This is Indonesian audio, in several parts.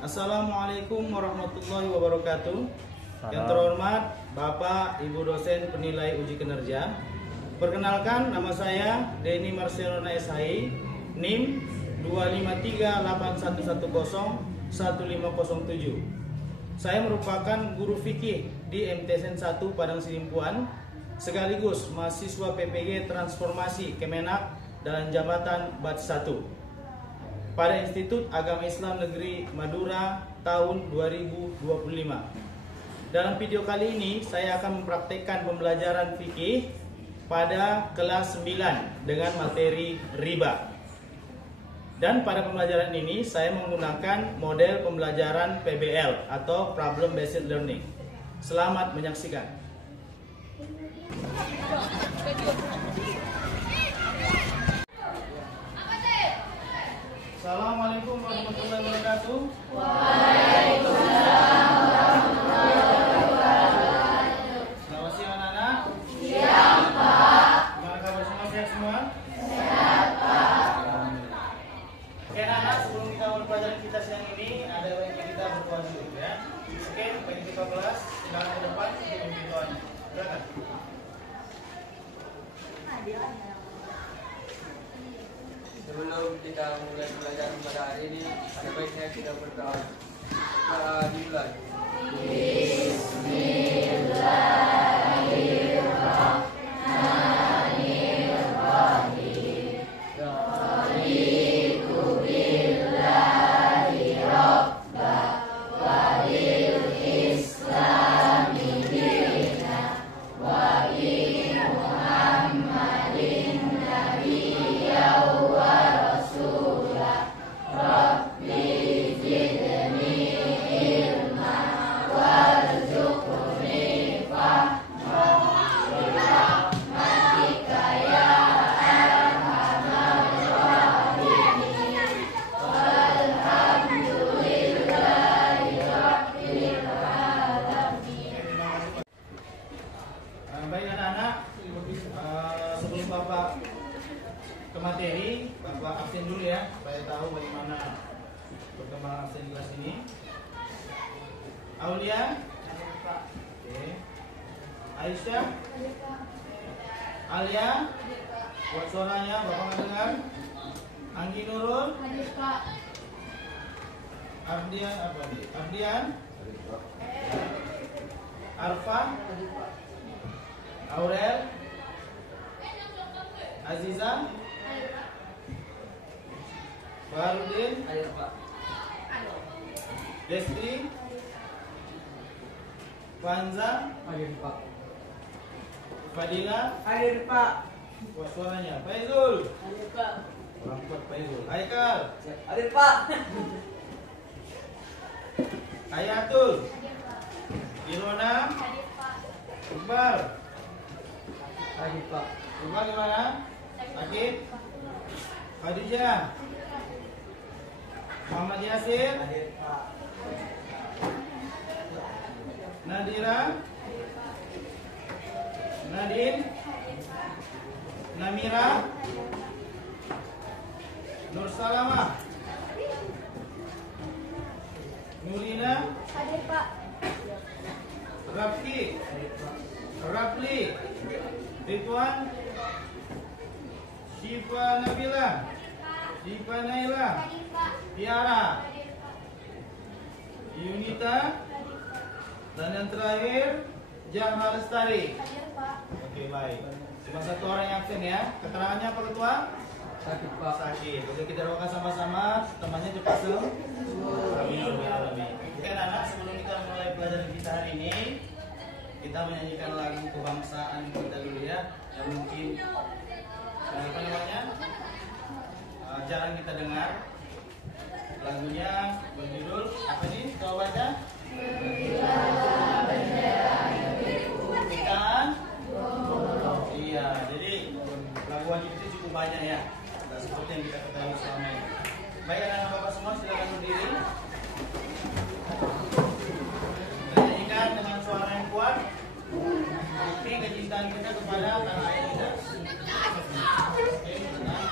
Assalamualaikum warahmatullahi wabarakatuh. Yang terhormat Bapak Ibu dosen penilai uji kinerja. Perkenalkan, nama saya Denny Marcelona SHI, NIM 25381101507. Saya merupakan guru fikih di MTSN 1 Padang Sidimpuan, sekaligus mahasiswa PPG Transformasi Kemenak dan Jabatan Bat 1 pada Institut Agama Islam Negeri Madura tahun 2025. Dalam video kali ini saya akan mempraktekkan pembelajaran fikih pada kelas 9 dengan materi riba. Dan pada pembelajaran ini saya menggunakan model pembelajaran PBL atau Problem Based Learning. Selamat menyaksikan. Assalamualaikum warahmatullahi wabarakatuh. Waalaikumsalam warahmatullahi wabarakatuh. Selamat siang anak-anak. Siang, Pak. Gimana kabar semua? Sehat semua? Sehat, Pak. Oke anak-anak, sebelum kita mulai pelajaran kita siang ini, ada baiknya kita berdoa dulu ya. Oke, bagi kita kelas, silakan ke depan untuk memimpin doanya. Silakan. Sebelum kita mulai pelajaran pada hari ini, ada baiknya kita berdoa. Kita dimulai. Bismillahirrahmanirrahim. Baik anak-anak, sebelum Bapak ke materi, Bapak absen dulu ya, supaya tahu bagaimana perkembangan absen di kelas ini. Aulia, oke. Aisyah, Alia, buat suaranya Bapak nggak dengar. Anggi Nurul, Ardian, apa nih? Ardian, Arfa, Aurel, Aziza, Baharudin, Desti, Fanza, Fadila, buat suaranya. Faizul, Rampat Faizul, Haikal, Hayatul, Irona, Iqbal, Iqbal gimana? Akid, Khadijah, Muhammad Yasir, Nadira, Nadine, Namira, Nur Salamah, Nurina, Rafki, Rafli, Ridwan, Syifa Nabila, Syifa Naila, Tiara, Yunita, dan yang terakhir Jahma Lestari. Oke, baik. Cuma satu orang yang absen ya. Keterangannya apa ketua? Sakit, Pak. Sakit. Oke, kita doakan sama-sama temannya cepat sembuh. Amin. Oke anak, sebelum kita mulai pelajaran kita hari ini, kita menyanyikan lagu kebangsaan kita dulu ya, yang mungkin apa namanya jarang kita dengar. Lagunya berjudul apa nih? Coba baca. Bukan? Iya, jadi lagu wajib itu cukup banyak ya, tidak seperti yang kita ketahui selama ini. Baik anak-anak bapak semua, silakan berdiri. Nyanyikan dengan suara yang kuat. Bukti kecintaan kita kepada tanah air kita. Oke, tenang.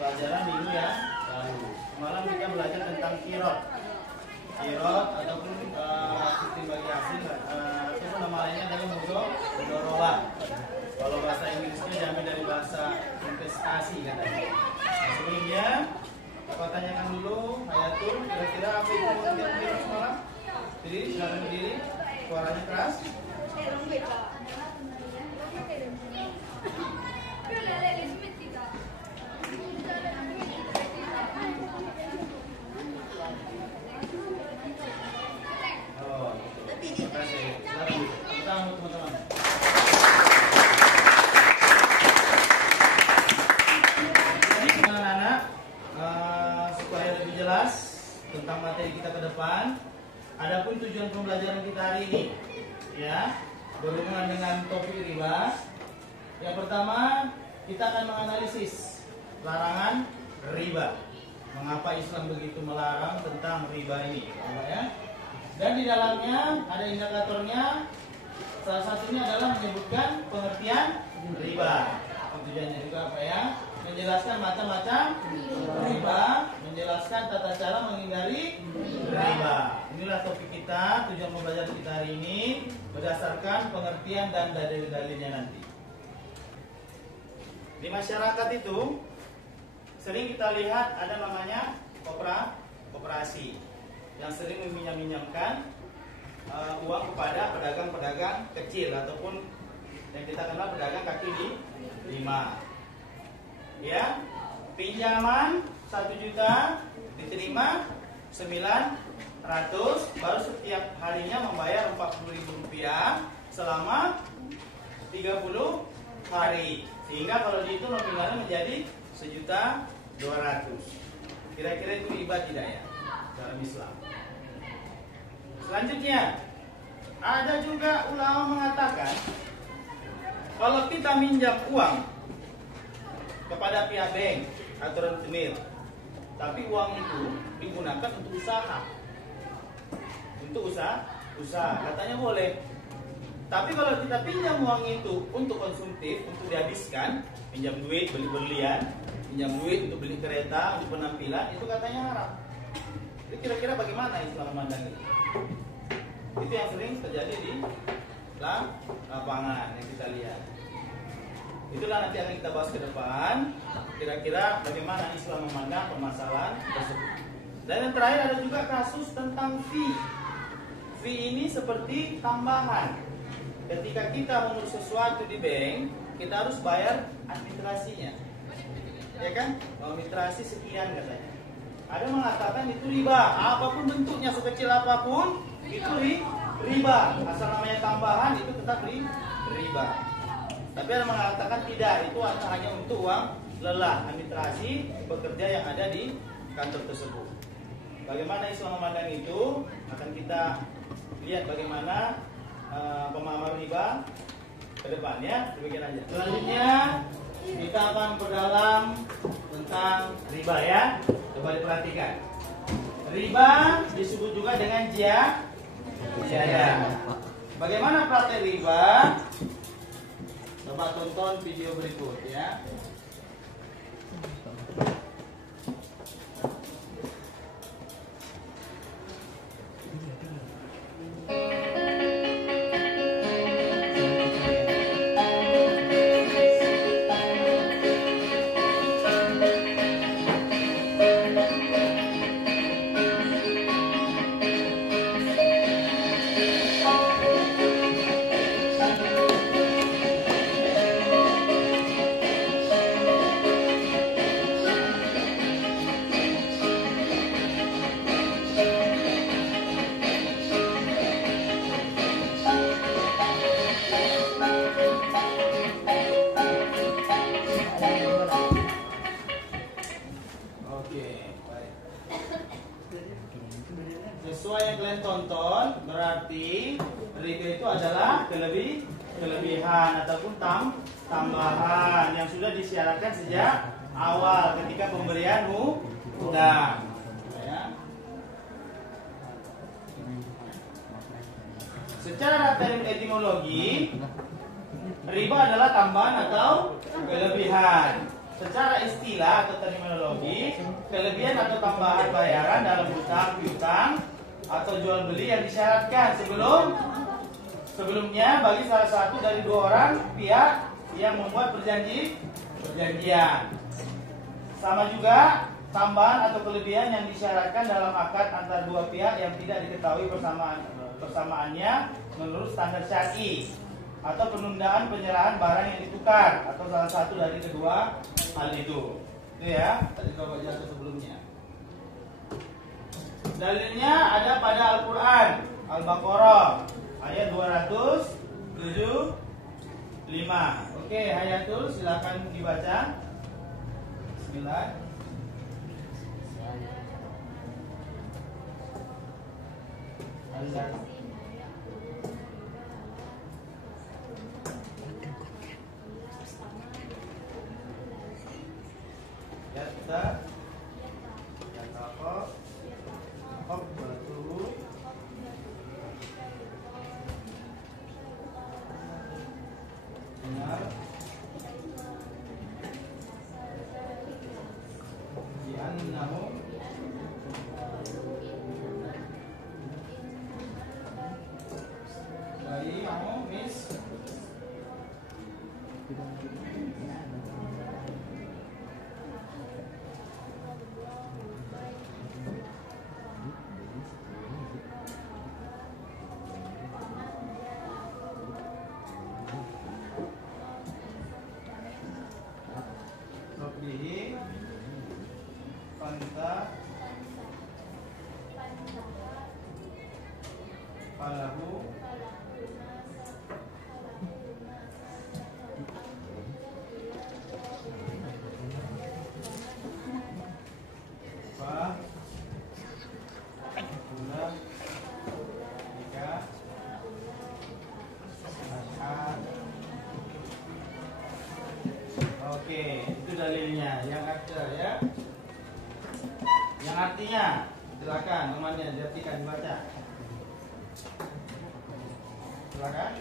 pelajaran minggu ya lalu. Semalam kita belajar tentang kirot ataupun sistem bagi asing, itu nama lainnya adalah mudorolah. Kalau bahasa Inggrisnya diambil dari bahasa investasi katanya. Nah, sebelumnya Bapak tanyakan dulu ayat betul kira-kira apa itu pengertian riba semalam? Berdiri, silakan berdiri. Suaranya keras. Oh, terima kasih. Silakan, tepuk tangan untuk teman-teman. Jadi anak-anak, supaya lebih jelas tentang materi kita ke depan, adapun tujuan pembelajaran kita hari ini, ya, berhubungan dengan topik riba. Yang pertama, kita akan menganalisis larangan riba. Mengapa Islam begitu melarang tentang riba ini, ya? Dan di dalamnya ada indikatornya. Salah satunya adalah menyebutkan pengertian riba. Tujuannya juga apa ya? Menjelaskan macam-macam riba, menjelaskan tata cara menghindari riba. Inilah topik kita, tujuan pembelajaran kita hari ini berdasarkan pengertian dan dalil-dalilnya nanti. Di masyarakat itu sering kita lihat ada namanya koperasi yang sering meminjam-minjamkan uang kepada pedagang-pedagang kecil ataupun yang kita kenal pedagang kaki lima. Ya, pinjaman 1 juta diterima 900, baru setiap harinya membayar Rp40.000 selama 30 hari. Sehingga kalau itu nominalnya menjadi 1.200.000. Kira-kira itu riba tidak ya dalam Islam? Selanjutnya, ada juga ulama mengatakan kalau kita minjam uang kepada pihak bank atau rentenir, tapi uang itu digunakan untuk usaha. Untuk usaha, katanya boleh. Tapi kalau kita pinjam uang itu untuk konsumtif, untuk dihabiskan, pinjam duit beli berlian, pinjam duit untuk beli kereta, untuk penampilan, itu katanya haram. Jadi kira-kira bagaimana Islam memandang itu? Itu yang sering terjadi di lapangan yang kita lihat. Itulah nanti akan kita bahas ke depan. Kira-kira bagaimana Islam memandang permasalahan tersebut. Dan yang terakhir ada juga kasus tentang fee. Fee ini seperti tambahan. Ketika kita mengurus sesuatu di bank, kita harus bayar administrasinya. Ya kan? Administrasi sekian katanya. Ada mengatakan itu riba, apapun bentuknya, sekecil apapun itu riba. Asal namanya tambahan itu tetap riba. Tapi ada mengatakan tidak, itu hanya untuk uang lelah administrasi pekerja yang ada di kantor tersebut. Bagaimana Islam memandang itu? Akan kita lihat bagaimana pemahaman riba ke depannya. Demikian aja. Selanjutnya kita akan perdalam tentang riba ya. Coba diperhatikan. Riba disebut juga dengan ziyadah. Bagaimana praktek riba? Coba tonton video berikut ya. Sesuai yang kalian tonton, berarti riba itu adalah kelebihan ataupun tambahan yang sudah disyaratkan sejak awal ketika pemberian hutang. Ya. Secara etimologi, riba adalah tambahan atau kelebihan. Secara istilah atau terminologi, kelebihan atau tambahan bayaran dalam hutang, piutang atau jual beli yang disyaratkan sebelumnya bagi salah satu dari dua orang pihak yang membuat perjanjian. Sama juga tambahan atau kelebihan yang disyaratkan dalam akad antar dua pihak yang tidak diketahui persamaannya menurut standar syar'i, atau penundaan penyerahan barang yang ditukar atau salah satu dari kedua hal itu. Itu ya, tadi Bapak jatuh sebelumnya. Dalilnya ada pada Al-Quran, Al-Baqarah ayat 275. Oke, Hayatul silakan dibaca. Bismillah. Ya sudah. Ya apa? Betul. Benar. Li'annahu bai'u mis Rabbihi Fanta Falahu Fa Gula Jika Ashad. Oke, itu dalilnya. Yang ada ya. Yang artinya, silakan temannya diartikan dibaca. Silakan.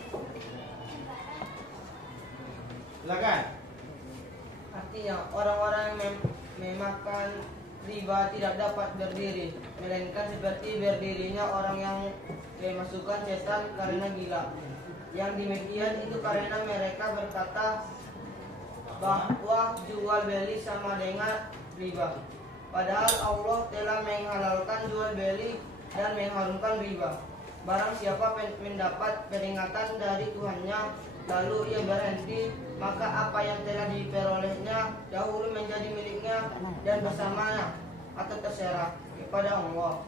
Silakan. Artinya orang-orang yang memakan riba tidak dapat berdiri, melainkan seperti berdirinya orang yang dimasukkan setan karena gila. Yang demikian itu karena mereka berkata bahwa jual beli sama dengan riba. Padahal Allah telah menghalalkan jual beli dan mengharumkan riba. Barang siapa mendapat peringatan dari Tuhannya lalu ia berhenti, maka apa yang telah diperolehnya dahulu menjadi miliknya dan bersamanya atau terserah kepada Allah.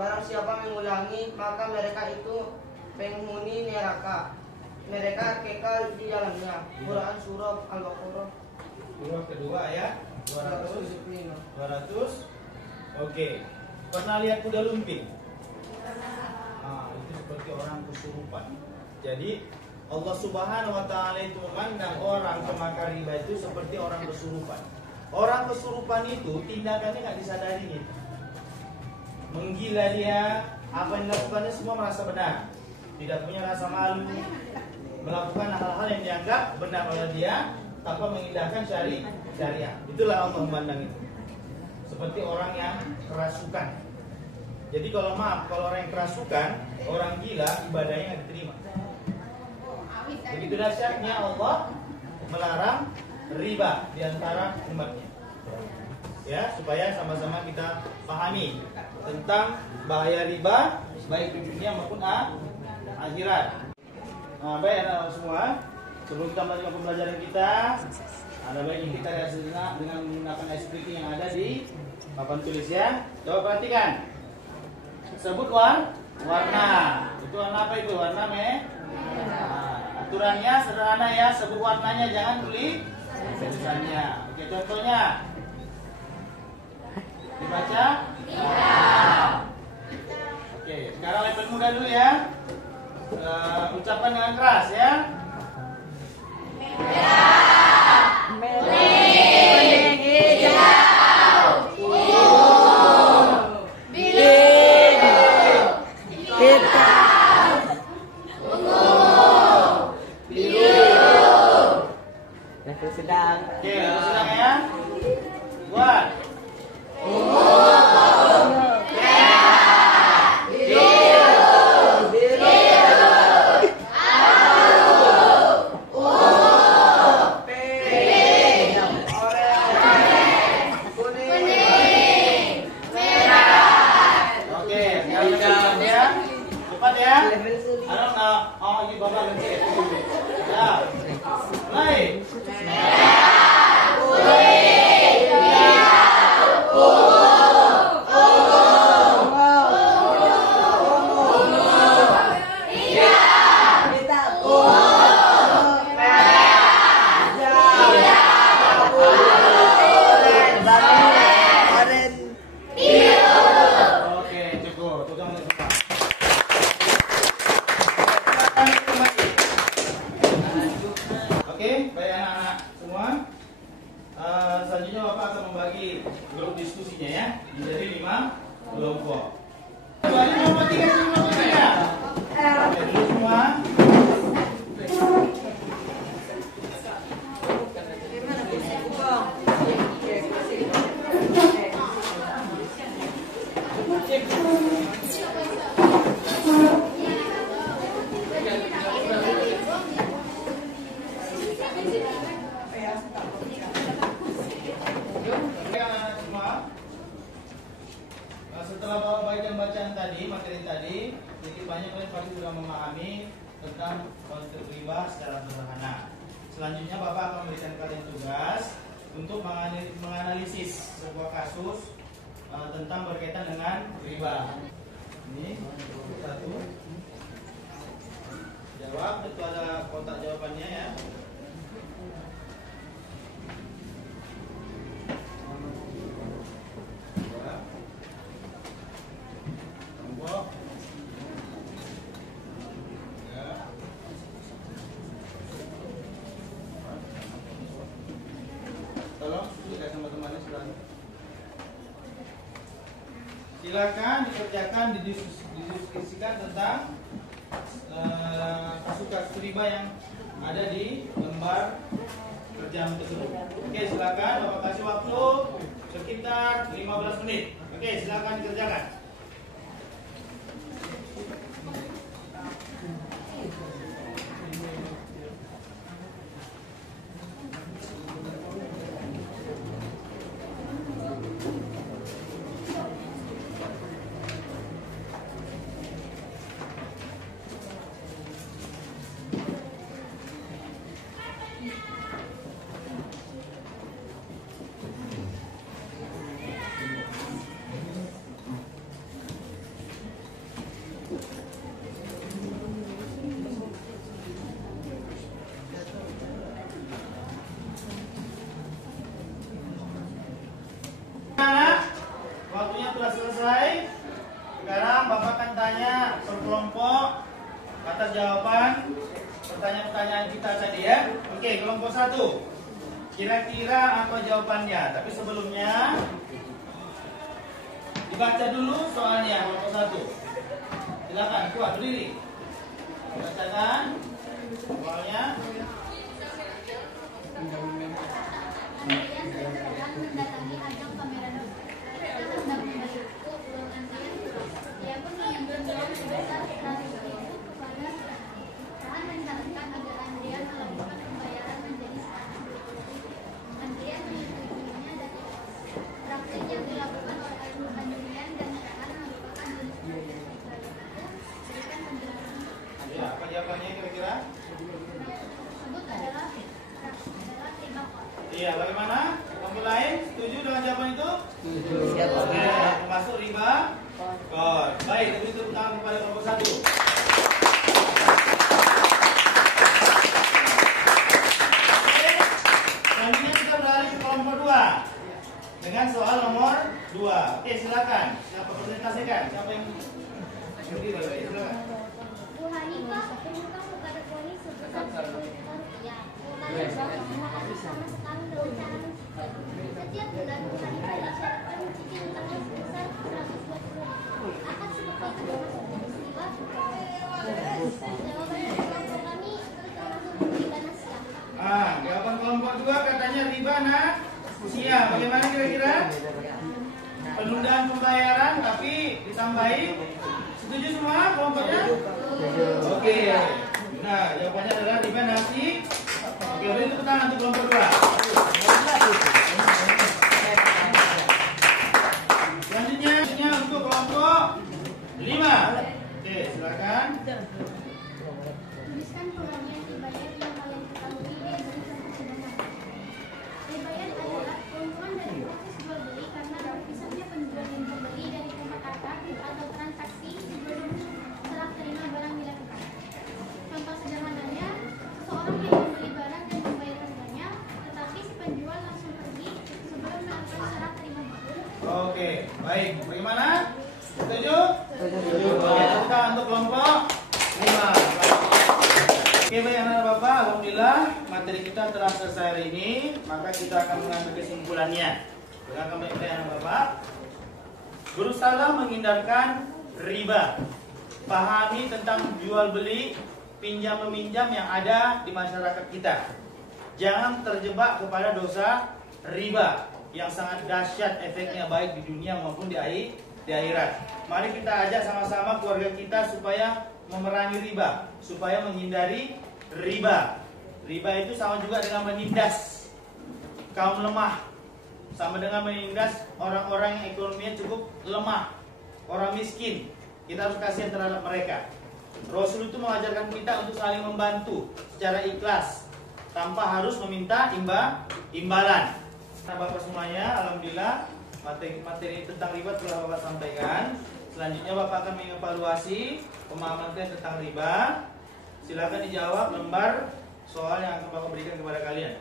Barang siapa mengulangi, maka mereka itu penghuni neraka. Mereka kekal di dalamnya. Quran surah Al-Baqarah. Surah kedua ayat 200. 200. Oke. Pernah lihat kuda lumping? Nah, itu seperti orang kesurupan. Jadi Allah Subhanahu wa taala itu memandang orang pemakan riba itu seperti orang kesurupan. Orang kesurupan itu tindakannya nggak disadari gitu. Menggila dia, apa yang dilakukannya semua merasa benar. Tidak punya rasa malu, melakukan hal-hal yang dianggap benar oleh dia tanpa mengindahkan syariah. Itulah Allah memandang itu. Seperti orang yang kerasukan. Jadi kalau orang yang kerasukan, orang gila, ibadahnya nggak diterima. Begitu dahsyatnya Allah melarang riba di antara umatnya. Ya, supaya sama-sama kita pahami tentang bahaya riba baik di dunia maupun akhirat. Nah, baik anak-anak semua, sebelum kita melanjutkan pembelajaran kita, ada baiknya kita lihat sejenak dengan menggunakan script yang ada di papan tulis ya. Coba perhatikan. Sebut warna. Itu warna apa itu? Warna merah. Nah, aturannya sederhana ya, sebut warnanya, jangan tulis tulisannya. Oke, contohnya. Dibaca? Iya. Oke, sekarang level muda dulu ya. Ucapkan dengan keras ya. Sedang. Oke, sedang ya. Buat. Ya. Mulai. Oke, cukup. Tukang semua. Oke, baik anak-anak semua. Selanjutnya Bapak akan membagi grup diskusinya ya menjadi 5 kelompok. Bagi kelompok 3 ke kelompok 3. Oke, dulu semua. Setelah Bapak baca bacaan tadi, materi tadi, sedikit banyak kalian pasti sudah memahami tentang konsep riba secara sederhana. Selanjutnya Bapak akan memberikan kalian tugas untuk menganalisis sebuah kasus tentang berkaitan dengan riba. Ini satu. Jawab, itu ada kotak jawabannya ya. Tolong dilihat sama temannya silahkan. Silakan dikerjakan, didiskusikan tentang kasus-kasus riba yang ada di lembar kerjaan tersebut. Oke, silakan Bapak kasih waktu sekitar 15 menit. Oke, silakan dikerjakan. Waktunya telah selesai. Sekarang Bapak akan tanya per kelompok atas jawaban pertanyaan-pertanyaan kita tadi ya. Oke, kelompok 1. Kira-kira apa jawabannya? Tapi sebelumnya dibaca dulu soalnya kelompok 1. Silakan, kuat berdiri. Bacakan soalnya. Mendatangi ajang pameran hendak membayar uang antrian. Ia pun mengambil sebesar 100.000 kepada perusahaan menyarankan agar antrian melakukan pembayaran menjadi 100. Antrian menyetujuinya dan praktik yang dilakukan oleh antrian dan perusahaan merupakan jenis pembayaran berikan penjelasan. Ya, apa jawabannya kira-kira? Tersebut adalah riba. Iya, bagaimana? Kelompok lain setuju dengan jawaban itu? Setuju. Oke, termasuk riba. Baik, beri tepuk tangan kepada kelompok 1. Oke, selanjutnya kita beralih ke kelompok 2 dengan soal nomor 2. Oke, silakan. Siapa presentasikan? Siapa yang berdiri? Oke, silakan. Bu Hanifah menghutang kepada polis sebesar 10 juta rupiah. Hutangnya sama sekali dengan cara mencicil. Setiap bulan Bu Hanifah disyaratkan mencicil hutangnya sebesar 120.000. Akan seperti itu termasuk jenis riba? Jawaban dari kelompok kami itu termasuk riba nasiah. Jawaban kelompok 2 katanya riba nasiah. Bagaimana kira-kira? Penundaan pembayaran tapi ditambahi. Setuju semua kelompoknya? Oke. Nah, jawabannya adalah riba nasiah. Oke, beri tepuk tangan untuk kelompok 2. Selanjutnya untuk kelompok 5. Oke, silakan. Habiskan pengertian ribayat yang kalian ketahui dari contoh sederhana. Ribayat adalah keuntungan dari proses jual beli karena berpisahnya penjual dan pembeli dari tempat akad atau transaksi sebelum serah terima barang dilakukan. Contoh sederhananya, seseorang yang membeli barang dan membayar harganya, tetapi si penjual langsung pergi sebelum melakukan serah terima barang. Oke, baik. Bagaimana? Setuju? Setuju. Oke, kita untuk kelompok 5. Oke, baik anak-anak Bapak, alhamdulillah materi kita telah selesai hari ini, maka kita akan mengambil kesimpulannya. Dengarkan baik-baik anak Bapak. Berusaha menghindarkan riba. Pahami tentang jual beli, pinjam meminjam yang ada di masyarakat kita. Jangan terjebak kepada dosa riba yang sangat dahsyat efeknya baik di dunia maupun di akhirat. Mari kita ajak sama-sama keluarga kita supaya memerangi riba, supaya menghindari riba. Riba itu sama juga dengan menindas kaum lemah, sama dengan menindas orang-orang yang ekonominya cukup lemah, orang miskin. Kita harus kasihan terhadap mereka. Rasul itu mengajarkan kita untuk saling membantu secara ikhlas, tanpa harus meminta imbalan. Nah, Bapak semuanya, alhamdulillah materi tentang riba telah Bapak sampaikan. Selanjutnya Bapak akan mengevaluasi pemahaman kalian tentang riba. Silakan dijawab lembar soal yang akan Bapak berikan kepada kalian.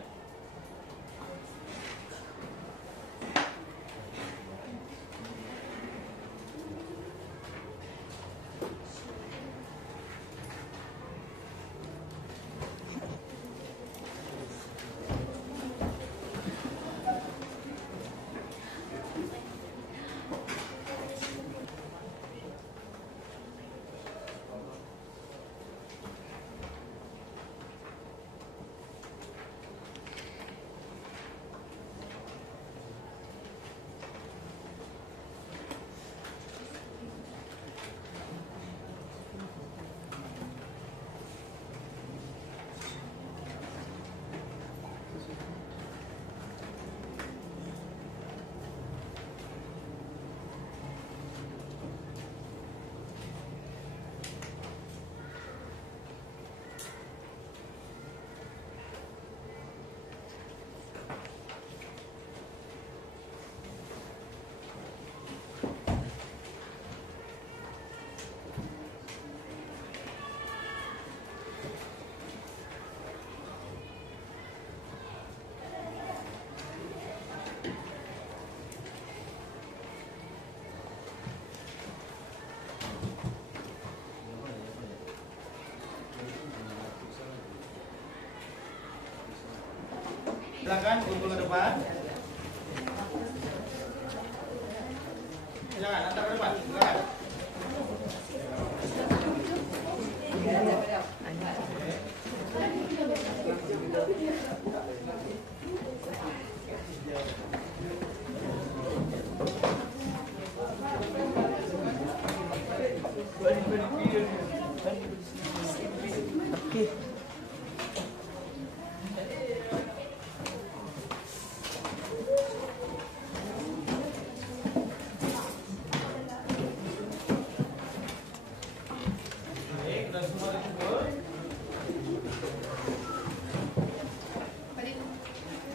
Silakan kumpul ke depan. Silakan antar ke depan. Silakan.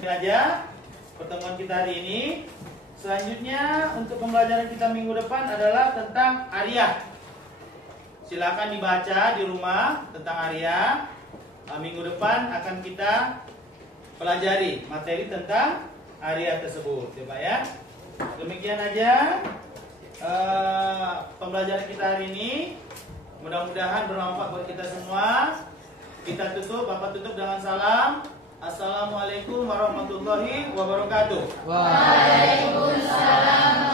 Aja pertemuan kita hari ini. Selanjutnya untuk pembelajaran kita minggu depan adalah tentang Ariyah. Silakan dibaca di rumah tentang Ariyah. Minggu depan akan kita pelajari materi tentang Ariyah tersebut, ya Pak ya. Demikian aja pembelajaran kita hari ini. Mudah-mudahan bermanfaat buat kita semua. Kita tutup, Bapak tutup dengan salam. Assalamualaikum warahmatullahi wabarakatuh. Waalaikumsalam.